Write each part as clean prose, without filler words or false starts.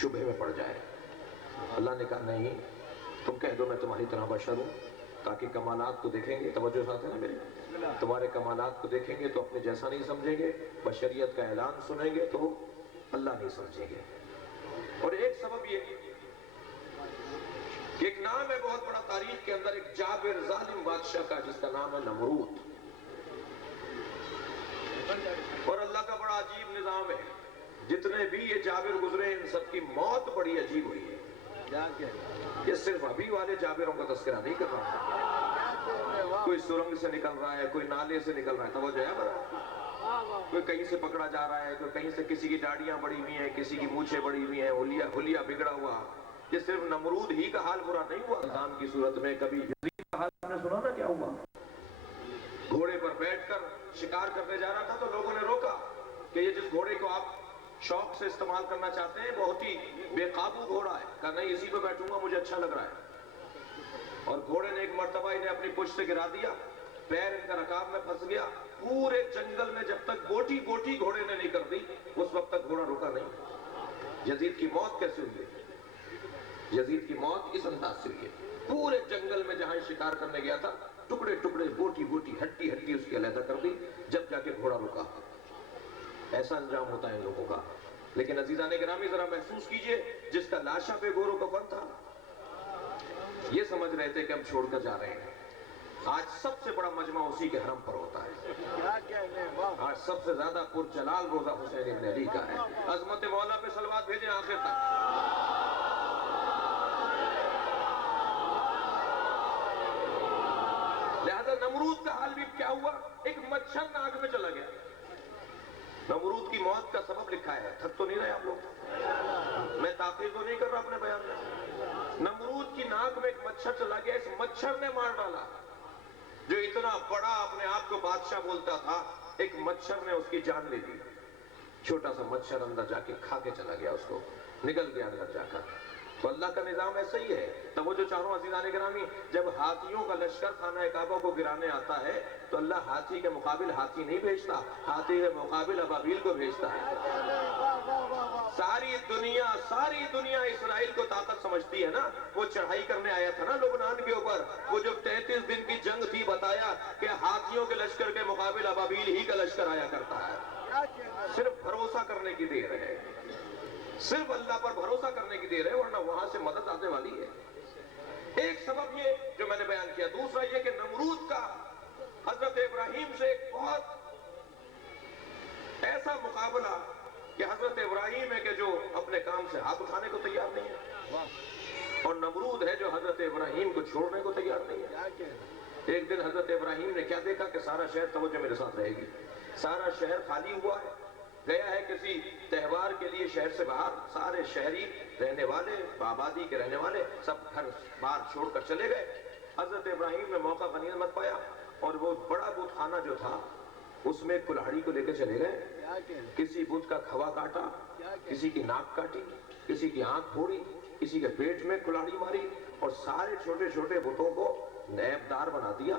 شبہ میں پڑ جائے۔ اللہ نے کہا نہیں، تم کہہ دو میں تمہاری طرح بشر ہوں، تاکہ کمالات کو دیکھیں گے، توجہ ساتھ ہے نا میرے، تمہارے کمالات کو دیکھیں گے تو اپنے جیسا نہیں سمجھیں گے، بشریت کا اعلان سنیں گے تو اللہ نہیں سمجھیں گے۔ اور ایک سبب یہ کہ ایک نام ہے بہت بڑا تاریخ کے اندر، ایک جابر ظالم بادشاہ کا، جس کا نام ہے نمرود۔ اور اللہ کا بڑا عجیب نظام ہے، جتنے بھی یہ جابر گزرے ان سب کی موت بڑی عجیب ہوئی ہے۔ یہ صرف ابھی والے جابروں کا تذکرہ نہیں کر رہا، کوئی سرنگ سے نکل رہا ہے، کوئی نالے سے نکل رہا ہے، توجہ ہے برا، کوئی کہیں سے پکڑا جا رہا ہے، کوئی کہیں سے کسی کی ڈاڑیاں بڑی ہوئی ہیں، کسی کی مونچھیں بڑی ہوئی ہیں، حلیہ بگڑا ہوا۔ یہ صرف نمرود ہی کا حال برا نہیں ہوا، انسان کی صورت میں کبھی یزید کا حال آپ نے سنا نا کیا ہوا؟ گھوڑے پر بیٹھ کر شکار کرنے جا رہا تھا تو لوگوں نے روکا کہ یہ جس گھوڑے کو آپ شوق سے استعمال کرنا چاہتے ہیں بہت ہی بے قابو گھوڑا ہے، کہا نہیں اسی پہ بیٹھوں گا، مجھے اچھا لگ رہا ہے۔ اور گھوڑے نے ایک مرتبہ انہیں اپنی پشت سے گرا دیا، پیر ان کا رکاب میں پھنس گیا، پورے جنگل میں جب تک بوٹی بوٹی گھوڑے نے نہیں کر دی اس وقت تک گھوڑا رکا نہیں۔ یزید کی موت کیسے ہوئی ہے؟ یزید کی موت اس انداز سے ہوئی ہے، پورے جنگل میں جہاں شکار کرنے گیا تھا ٹکڑے ٹکڑے بوٹی بوٹی ہڈی ہڈی اس کی علیحدہ کر دی، جب جا کے گھوڑا رکا۔ ایسا انجام ہوتا ہے ان لوگوں کا۔ لیکن عزیزان گرامی ذرا محسوس کیجئے، جس کا لاشا پہ گورو کفن تھا، یہ سمجھ رہے تھے کہ ہم چھوڑ کر جا رہے ہیں۔ آج سب سے بڑا مجمع اسی کے حرم پر ہوتا ہے، آج سب سے زیادہ پرجلال روزہ حسین ابن علی کا ہے۔ عظمت مولا پہ صلوات بھیجیں آخر تک۔ لہذا نمرود کا حال بھی کیا ہوا؟ ایک مچھر ناک میں چلا گیا۔ نمرود کی موت کا سبب لکھا ہے، تھک تو نہیں رہے آپ لوگ؟ میں تاخیر تو نہیں کر رہا اپنے بیان میں۔ نمرود کی ناک میں ایک مچھر چلا گیا، اس مچھر نے مار ڈالا۔ جو اتنا بڑا اپنے آپ کو بادشاہ بولتا تھا، ایک مچھر نے اس کی جان لے لی۔ چھوٹا سا مچھر اندر جا کے کھا کے چلا گیا، اس کو نکل گیا اندر جا کر۔ تو اللہ کا نظام ایسا ہی ہے۔ توجہ چاہوں عزیزان گرامی، جب ہاتھیوں کا لشکر خانہ کعبہ کو گرانے آتا ہے تو اللہ ہاتھی کے مقابل ہاتھی نہیں بھیجتا، ہاتھی کے مقابل ابابیل کو بھیجتا ہے۔ ساری دنیا اسرائیل کو طاقت سمجھتی ہے نا۔ وہ چڑھائی کرنے آیا تھا نا لبنان کے اوپر، وہ جو 33 دن کی جنگ تھی، بتایا کہ ہاتھیوں کے لشکر کے مقابل ابابیل ہی کا لشکر آیا کرتا ہے۔ صرف بھروسہ کرنے کی دیر ہے، صرف اللہ پر بھروسہ کرنے کی دیر ہے، ورنہ وہاں سے مدد آنے والی ہے۔ ایک سبب یہ جو میں نے بیان کیا۔ دوسرا یہ کہ نمرود کا حضرت ابراہیم سے ایک بہت ایسا مقابلہ کہ حضرت ابراہیم ہے کہ جو اپنے کام سے ہاتھ اٹھانے کو تیار نہیں ہے، اور نمرود ہے جو حضرت ابراہیم کو چھوڑنے کو تیار نہیں ہے۔ ایک دن حضرت ابراہیم نے کیا دیکھا کہ سارا شہر، توجہ میرے ساتھ رہے گی، سارا شہر خالی ہوا ہے، گیا ہے کسی تہوار کے لیے شہر سے باہر، سارے شہری رہنے والے، آبادی کے رہنے والے سب گھر بار چھوڑ کر چلے گئے۔ حضرت ابراہیم نے موقع غنیمت پایا اور وہ بڑا بت خانہ جو تھا اس میں کلہاڑی کو لے کے چلے گئے، کسی بت کا کھوا کاٹا، کسی کی ناک کاٹی، کسی کی آنکھ پھوڑی، کسی کے پیٹ میں کلہاڑی ماری، اور سارے چھوٹے چھوٹے بتوں کو نیب دار بنا دیا،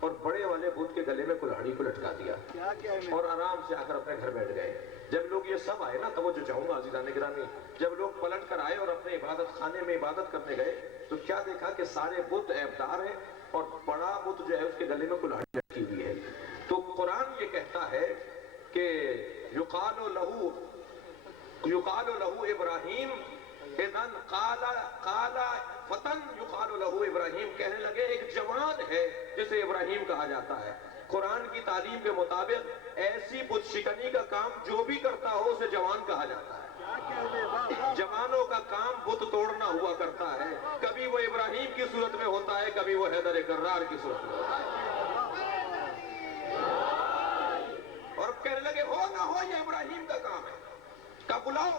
اور بڑے والے بت کے گلے میں کلہاڑی کو لٹکا دیا، اور آرام سے آ کر اپنے گھر بیٹھ گئے۔ جب لوگ یہ سب آئے نا، توجہ چاہوں گا عزیزان گرامی، جب لوگ پلٹ کر آئے اور اپنے عبادت خانے میں عبادت کرنے گئے تو کیا دیکھا کہ سارے بت عیبدار ہیں، اور بڑا بت جو ہے اس کے گلے میں کلہاڑی لٹکی ہوئی ہے۔ تو قرآن یہ کہتا ہے کہ یقال لہو ابراہیم اذن قال فتن یقال لہو ابراہیم، کہنے لگے ایک جوان ہے جسے ابراہیم کہا جاتا ہے۔ قرآن کی تعلیم کے مطابق ایسی بت شکنی کا کام جو بھی کرتا ہو اسے جوان کہا جاتا ہے۔ جوانوں کا کام بت توڑنا ہوا کرتا ہے، کبھی وہ ابراہیم کی صورت میں ہوتا ہے، کبھی وہ حیدر کرار کی صورت میں ہوتا ہے۔ اور کہنے لگے ہو نہ ہو یہ ابراہیم کا کام ہے، کہا بلاؤ۔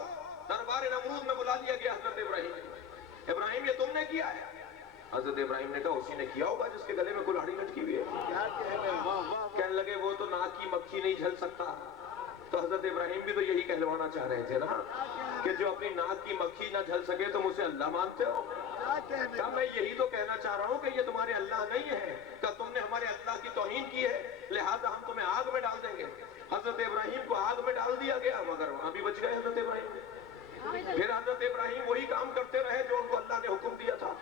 دربار نمرود میں بلا لیا گیا حضرت ابراہیم۔ ابراہیم یہ تم نے کیا ہے؟ حضرت ابراہیم نے کہا اسی نے کیا ہوگا جس کے گلے میں کلہاڑی لٹکی ہوئی ہے۔ کہنے لگے وہ تو ناک کی مکھی نہیں جھل سکتا۔ تو حضرت ابراہیم بھی تو یہی کہلوانا چاہ رہے تھے نا کہ جو اپنی ناک کی مکھی نہ جھل سکے تم اسے اللہ مانتے ہو۔ کہا میں یہی تو کہنا چاہ رہا ہوں کہ یہ تمہارے اللہ نہیں ہے، کہ تم نے ہمارے اللہ کی توہین کی ہے، لہذا ہم تمہیں آگ میں ڈال دیں گے۔ حضرت ابراہیم کو آگ میں ڈال دیا گیا، مگر وہاں بھی بچ گئے حضرت ابراہیم۔ پھر حضرت ابراہیم وہی کام کرتے رہے جو ان کو اللہ نے حکم دیا تھا.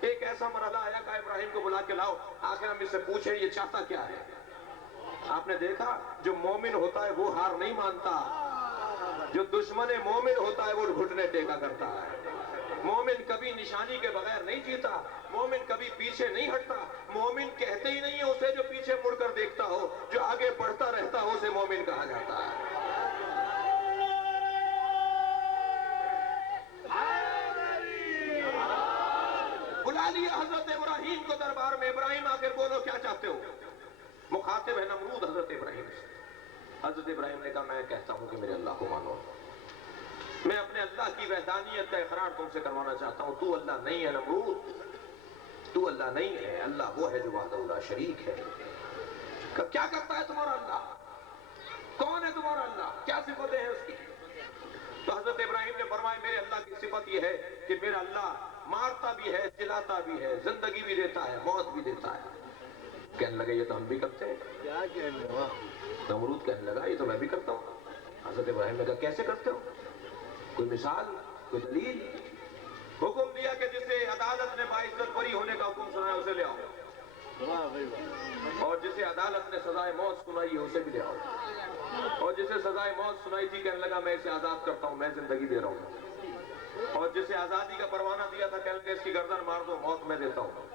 ایک ایسا مرحلہ آیا کہ ابراہیم کو بلا کے لاؤ, آخر ہم اس سے پوچھیں یہ چاہتا کیا ہے. آپ نے دیکھا جو مومن ہوتا ہے وہ ہار نہیں مانتا, جو دشمن مومن ہوتا ہے وہ گھٹنے ٹیکا کرتا ہے. مومن کبھی نشانی کے بغیر نہیں جیتا, مومن کبھی پیچھے نہیں ہٹتا. مومن کہتے ہی نہیں ہے اسے جو پیچھے مڑ کر دیکھتا ہو, جو آگے بڑھتا رہتا ہو اسے مومن کہا جاتا ہے. بلا لیا حضرت ابراہیم کو دربار میں. ابراہیم آخر بولو کیا چاہتے ہو. مخاطب ہے نمرود حضرت ابراہیم سے. حضرت ابراہیم نے کہا میں کہتا ہوں کہ میرے اللہ کو مانو, میں اپنے اللہ کی وحدانیت کا اقرار تم سے کروانا چاہتا ہوں. تو اللہ نہیں ہے نمرود, تو اللہ نہیں ہے, اللہ وہ ہے جو وحدہ لا شریک ہے. کیا کرتا ہے تمہارا اللہ, کون ہے تمہارا اللہ, کیا صفتیں ہیں اس کی. تو حضرت ابراہیم نے فرمایا میرے اللہ کی صفت یہ ہے کہ میرا اللہ مارتا بھی ہے, جلاتا بھی ہے, زندگی بھی دیتا ہے, موت بھی دیتا ہے. کہنے لگا یہ تو ہم بھی کرتے ہیں. کیا کہنے لگا نمرود, کہنے لگا یہ تو میں بھی کرتا ہوں. حضرت ابراہیم نے کہا کیسے کرتے ہو, کوئی مثال, کوئی دلیل. حکم دیا کہ جسے عدالت نے باعزت بری ہونے کا حکم سنایا اسے لے آؤ, اور جسے عدالت نے سزائے موت سنائی ہے اسے بھی لے آؤ. اور جسے سزائے موت سنائی تھی کہنے لگا میں اسے آزاد کرتا ہوں, میں زندگی دے رہا ہوں. اور جسے آزادی کا پروانہ دیا تھا کہنے لگا اس کی گردن مار دو, موت میں دیتا ہوں.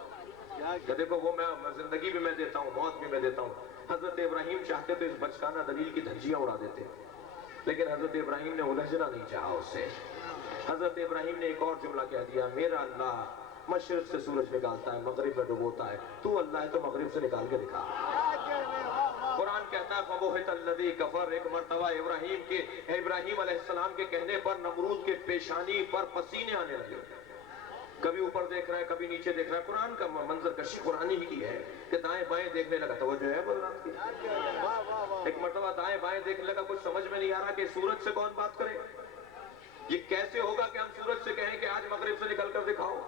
کہ دیکھو وہ میں زندگی بھی میں دیتا ہوں, موت بھی میں دیتا ہوں. حضرت ابراہیم چاہتے تو اس بچکانہ دلیل کی دھجیاں اڑا دیتے, لیکن حضرت ابراہیم نے الجھنا نہیں چاہا اس سے. حضرت ابراہیم نے ایک اور جملہ کہہ دیا, میرا اللہ مشرق سے سورج نکالتا ہے, مغرب میں ڈبوتا ہے, تو اللہ ہے تو مغرب سے نکال کے دکھا. قرآن کہتا ہے فَبُهِتَ الَّذِي كَفَرَ. ایک مرتبہ ابراہیم علیہ السلام کے کہنے پر نمرود کے پیشانی پر پسینے آنے لگے. کبھی اوپر دیکھ رہا ہے, کبھی نیچے دیکھ رہا ہے. قرآن کا منظر کشی قرآنی ہی کی ہے کہ دائیں بائیں دیکھنے لگا. توجہ ہے بولنا کی. ایک مرتبہ دائیں بائیں دیکھنے لگا, کچھ سمجھ میں نہیں آ رہا کہ سورج سے کون بات کرے. یہ کیسے ہوگا کہ ہم سورج سے کہیں کہ آج مغرب سے نکل کر دکھاؤ.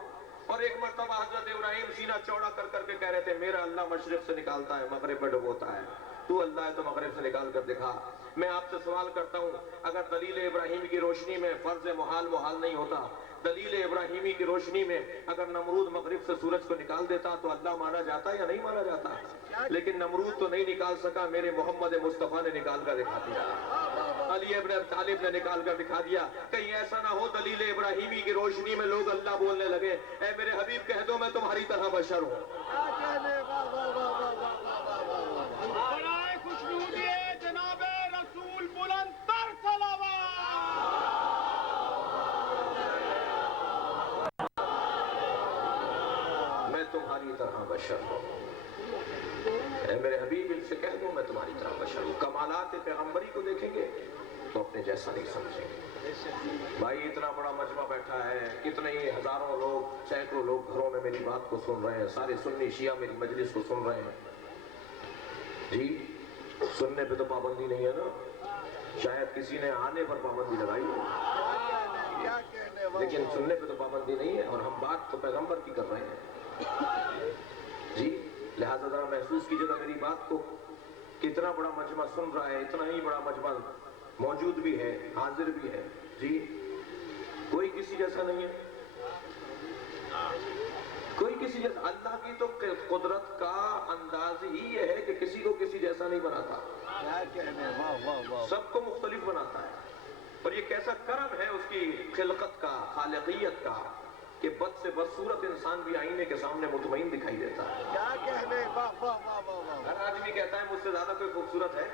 اور ایک مرتبہ حضرت ابراہیم سینہ چوڑا کر کر کے کہہ رہے تھے میرا اللہ مشرق سے نکالتا ہے, مغرب میں ڈبوتا ہے, تو اللہ ہے تو مغرب سے نکال کر دکھا. میں آپ سے سوال کرتا ہوں, اگر دلیل ابراہیم کی روشنی میں فرض محال محال نہیں ہوتا, دلیل ابراہیمی کی روشنی میں اگر نمرود مغرب سے سورج کو نکال دیتا تو اللہ مانا جاتا یا نہیں مانا جاتا. لیکن نمرود تو نہیں نکال سکا, میرے محمد مصطفیٰ نے نکال کر دکھا دیا, علی ابن ابی طالب نے نکال کر دکھا دیا. کہیں ایسا نہ ہو دلیل ابراہیمی کی روشنی میں لوگ اللہ بولنے لگے اے میرے حبیب کہہ دو میں تمہاری طرح بشر ہوں. برائے خوشنودی جناب رسول بلند تر صلوات. میں تمہاری طرح بشر ہوں. اے میرے حبیب ان سے کہہ دو میں تمہاری طرح بشر ہوں. کمالات پیغمبری کو دیکھیں گے تو اپنے جیسا نہیں سمجھیں گے. بھائی اتنا بڑا مجمع بیٹھا ہے, کتنے ہی ہزاروں لوگ, سینکڑوں لوگ گھروں میں میری بات کو سن رہے ہیں, سارے سنی شیعہ میری مجلس کو سن رہے ہیں. جی سننے پہ تو پابندی نہیں ہے نا, شاید کسی نے آنے پر پابندی لگائی ہے, لیکن سننے پہ تو پابندی نہیں ہے. اور ہم بات تو پیغمبر کی کر رہے ہیں. جی لہذا ذرا محسوس کیجیے گا میری بات کو, کتنا بڑا مجمع سن رہا ہے, اتنا ہی بڑا مجمع موجود بھی ہے, حاضر بھی ہے. جی کوئی کسی جیسا نہیں ہے, کوئی کسی جیسا. اللہ کی تو قدرت کا انداز ہی یہ ہے کہ کسی کو کسی جیسا نہیں بناتا, سب کو مختلف بناتا ہے. اور یہ کیسا کرم ہے اس کی خلقت کا, خالقیت کا, کہ بد سے بدصورت انسان بھی آئینے کے سامنے مطمئن دکھائی دیتا ہے. کیا کہنے, ہر آدمی کہتا ہے مجھ سے زیادہ کوئی خوبصورت ہے.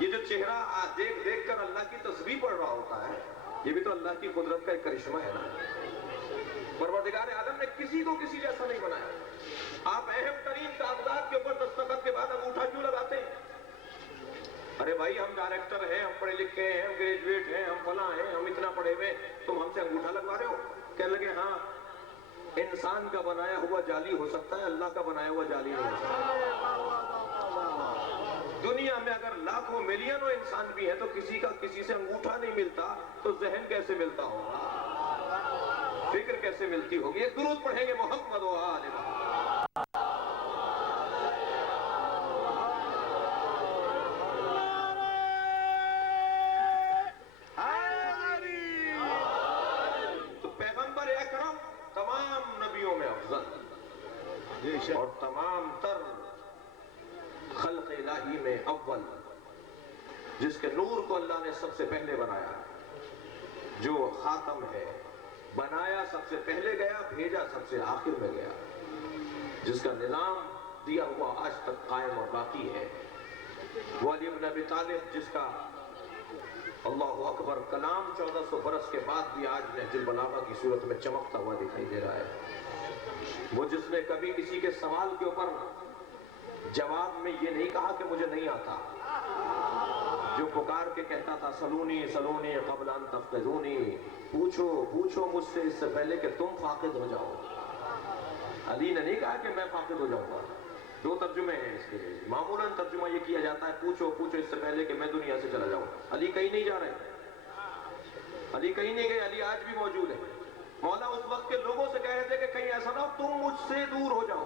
یہ جو چہرہ دیکھ دیکھ کر اللہ کی تسبیح پڑھ رہا ہوتا ہے, یہ بھی تو اللہ کی قدرت کا ایک کرشمہ ہے نا. پروردگار عالم نے کسی کو کسی جیسا نہیں بنایا. آپ اہم ترین کاغذات کے اوپر دستخط کے بعد انگوٹھا کیوں لگاتے ہیں؟ ارے بھائی ہم ڈائریکٹر ہیں, ہم پڑھے لکھے ہیں, ہم گریجویٹ ہیں, ہم فلاں ہیں, ہم اتنا پڑھے ہوئے, تم ہم سے انگوٹھا لگوا رہے ہو. کہنے لگے ہاں انسان کا بنایا ہوا جعلی ہو سکتا ہے, اللہ کا بنایا ہوا جعلی نہیں ہو سکتا. دنیا میں اگر لاکھوں ملینوں انسان بھی ہیں تو کسی کا کسی سے انگوٹھا نہیں ملتا تو ذہن کیسے ملتا ہوگا, فکر کیسے ملتی ہوگی. ایک درود پڑھیں گے محمد و آل محمد. اور تمام تر خلق الہی میں اول، جس کے نور کو اللہ نے سب سے پہلے بنایا، جو خاتم ہے، بنایا سب سے پہلے گیا، بھیجا سب سے آخر میں گیا، جس کا نظام دیا ہوا آج تک قائم اور باقی ہے، وہ علی بن ابی طالب، جس کا اللہ اکبر کلام 1400 برس کے بعد بھی آج نہج البلاغہ کی صورت میں چمکتا ہوا دکھائی دے رہا ہے، وہ جس نے کبھی کسی کے سوال کے اوپر جواب میں یہ نہیں کہا کہ مجھے نہیں آتا، جو پکار کے کہتا تھا سلونی سلونی قبل ان تفقدونی، پوچھو پوچھو مجھ سے اس سے پہلے کہ تم فاقد ہو جاؤ۔ علی نے نہیں کہا کہ میں فاقد ہو جاؤں گا۔ دو ترجمے ہیں اس کے لیے، معمولاً ترجمہ یہ کیا جاتا ہے پوچھو پوچھو اس سے پہلے کہ میں دنیا سے چلا جاؤں۔ علی کہیں نہیں جا رہے، علی کہیں نہیں گئے، علی آج بھی موجود ہے۔ مولا اس وقت کے لوگوں سے کہہ رہے تھے کہ کہیں ایسا نہ ہو تم مجھ سے دور ہو جاؤ،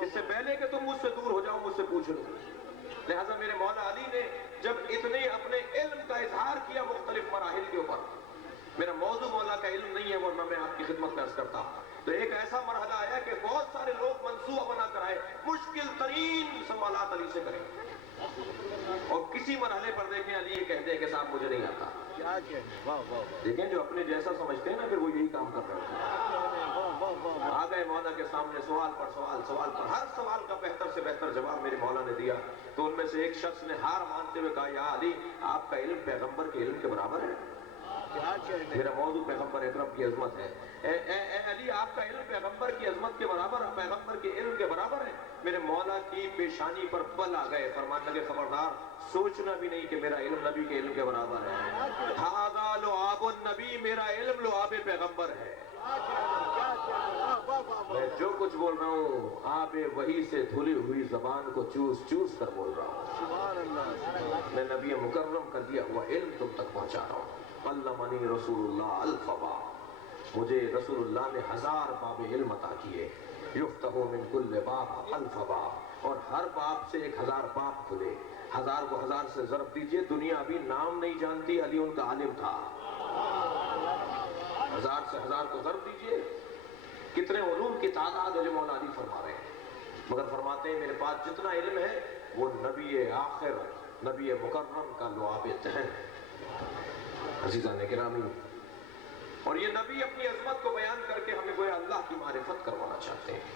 اس سے پہلے کہ تم مجھ سے دور ہو جاؤ مجھ سے پوچھ لو۔ لہٰذا میرے مولا علی نے جب اتنے اپنے علم کا اظہار کیا مختلف مراحل کے اوپر، میرا موضوع مولا کا علم نہیں ہے ورنہ میں آپ کی خدمت میں عرض کرتا، تو ایک ایسا مرحلہ آیا کہ بہت سارے لوگ منصوبہ بنا کر آئے مشکل ترین سوالات علی سے کریں، اور کسی مرحلے پر دیکھیں علی یہ کہتے ہیں کہ صاحب مجھے نہیں آتا۔ دیکھیں جو اپنے جیسا سمجھتے ہیں نا پھر وہ یہی کام کر رہے ہیں۔ آ گئے مولا کے سامنے سوال پر سوال، سوال پر ہر سوال کا بہتر سے بہتر جواب میرے مولا نے دیا، تو ان میں سے ایک شخص نے ہار مانتے ہوئے کہا یا علی آپ کا علم پیغمبر کے علم کے برابر ہے؟ میرا موضوع پیغمبر اکرم کی عظمت ہے۔ اے علی آپ کا علم پیغمبر کی عظمت کے برابر، پیغمبر کے علم کے برابر ہے؟ میرے مولا کی پیشانی پر بل آ گئے، فرمانے لگے خبردار سوچنا بھی نہیں کہ میرا علم نبی کے علم کے برابر ہے۔ ھذا لعاب النبی، میرا علم لعاب پیغمبر ہے۔ میں جو کچھ بول رہا ہوں آب وحی سے دھلی ہوئی زبان کو چوس چوس کر بول رہا ہوں، میں نبی مکرم کا دیا ہوا علم تم تک پہنچا رہا ہوں۔ علمنی رسول اللہ الف باب، مجھے رسول اللہ نے 1000 باب علم عطا کیے، یفتح من کل باب الف باب، اور ہر باب سے 1000 باب کھلے۔ 1000 کو 1000 سے ضرب دیجئے، دنیا ابھی نام نہیں جانتی علی ان کا عالم تھا۔ 1000 سے 1000 کو ضرب دیجئے، کتنے علوم کی تعداد ہے جو مولا علی فرما رہے ہیں، مگر فرماتے ہیں میرے پاس جتنا علم ہے وہ نبی آخر نبی مکرم کا لعاب دہن۔ عزیزان گرامی، اور یہ نبی اپنی عظمت کو بیان کر کے ہمیں گویا اللہ کی معرفت کروانا چاہتے ہیں،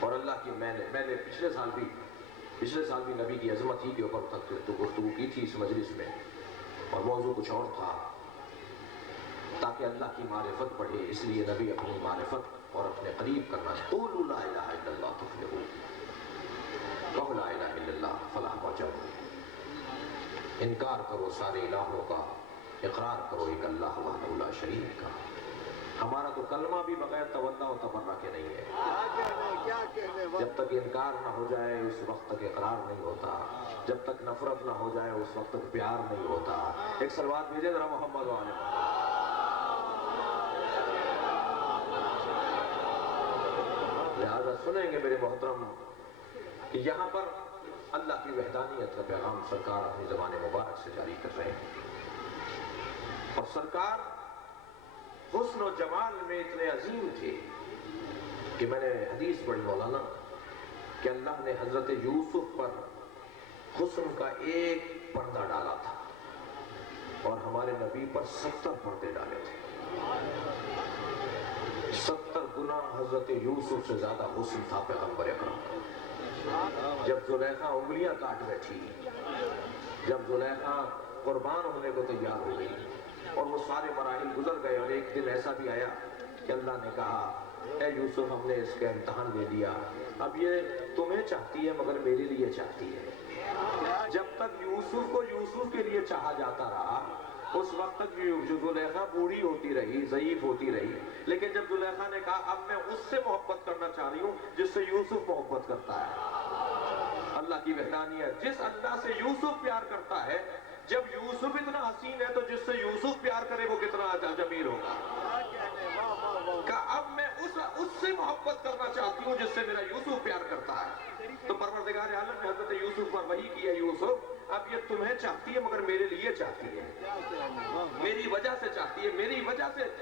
اور اللہ کی میں نے پچھلے سال بھی نبی کی عظمت ہی کے اوپر تک تو گفتگو کی تھی اس مجلس میں، اور موضوع کچھ اور تھا، تاکہ اللہ کی معرفت بڑھے، اس لیے نبی اپنی معرفت اور اپنے قریب کرنا ہے۔ قولوا لا الہ الا اللہ تفلحوا، کہو لا الہ الا اللہ فلاح پا جاؤ، انکار کرو سارے الہوں کا، اقرار کرو ایک اللہ وحدہ لا شریک کا۔ ہمارا تو کلمہ بھی بغیر تولا و تبرہ کے نہیں ہے، جب تک انکار نہ ہو جائے اس وقت تک اقرار نہیں ہوتا، جب تک نفرت نہ ہو جائے اس وقت تک پیار نہیں ہوتا۔ ایک صلوات بھیجے ذرا محمد و آل محمد۔ لہذا سنیں گے میرے محترم کہ یہاں پر اللہ کی وحدانیت کا پیغام سرکار اپنی زبان مبارک سے جاری کر رہے ہیں، اور سرکار حسن و جمال میں اتنے عظیم تھے کہ میں نے حدیث پڑھی مولانا کہ اللہ نے حضرت یوسف پر حسن کا ایک پردہ ڈالا تھا اور ہمارے نبی پر 70 پردے ڈالے تھے۔ 70 گنا حضرت یوسف سے زیادہ حسن تھا پیغمبر اکرم کا۔ جب زلیخا انگلیاں کاٹ بیٹھی، جب زلیخا قربان ہونے کو تیار ہو گئی اور وہ سارے مراحل گزر گئے، اور ایک دن ایسا بھی آیا کہ اللہ نے کہا اے یوسف ہم نے اس کا امتحان لے لیا، اب یہ تمہیں چاہتی ہے مگر میرے لیے چاہتی ہے۔ جب تک یوسف کو یوسف کے لیے چاہا جاتا رہا اس وقت تک زلیخا بوڑھی ہوتی رہی، ضعیف ہوتی رہی، لیکن جب زلیخا نے کہا اب میں اس سے محبت کرنا چاہ رہی ہوں جس سے یوسف محبت کرتا ہے، اللہ کی وحدانیت، جس اللہ سے یوسف پیار کرتا ہے، جب یوسف اتنا حسین ہے تو جس سے یوسف پیار کرے وہ کتنا جمیل ہوگا۔ کہ اب میں اس سے محبت کرنا چاہتی ہوں جس سے میرا یوسف پیار کرتا ہے۔ تو پروردگار عالم نے حضرت یوسف پر وحی کی ہے یوسف اب یہ تمہیں چاہتی ہے مگر میرے لیے چاہتی ہے، میری وجہ سے چاہتی ہے، میری وجہ سے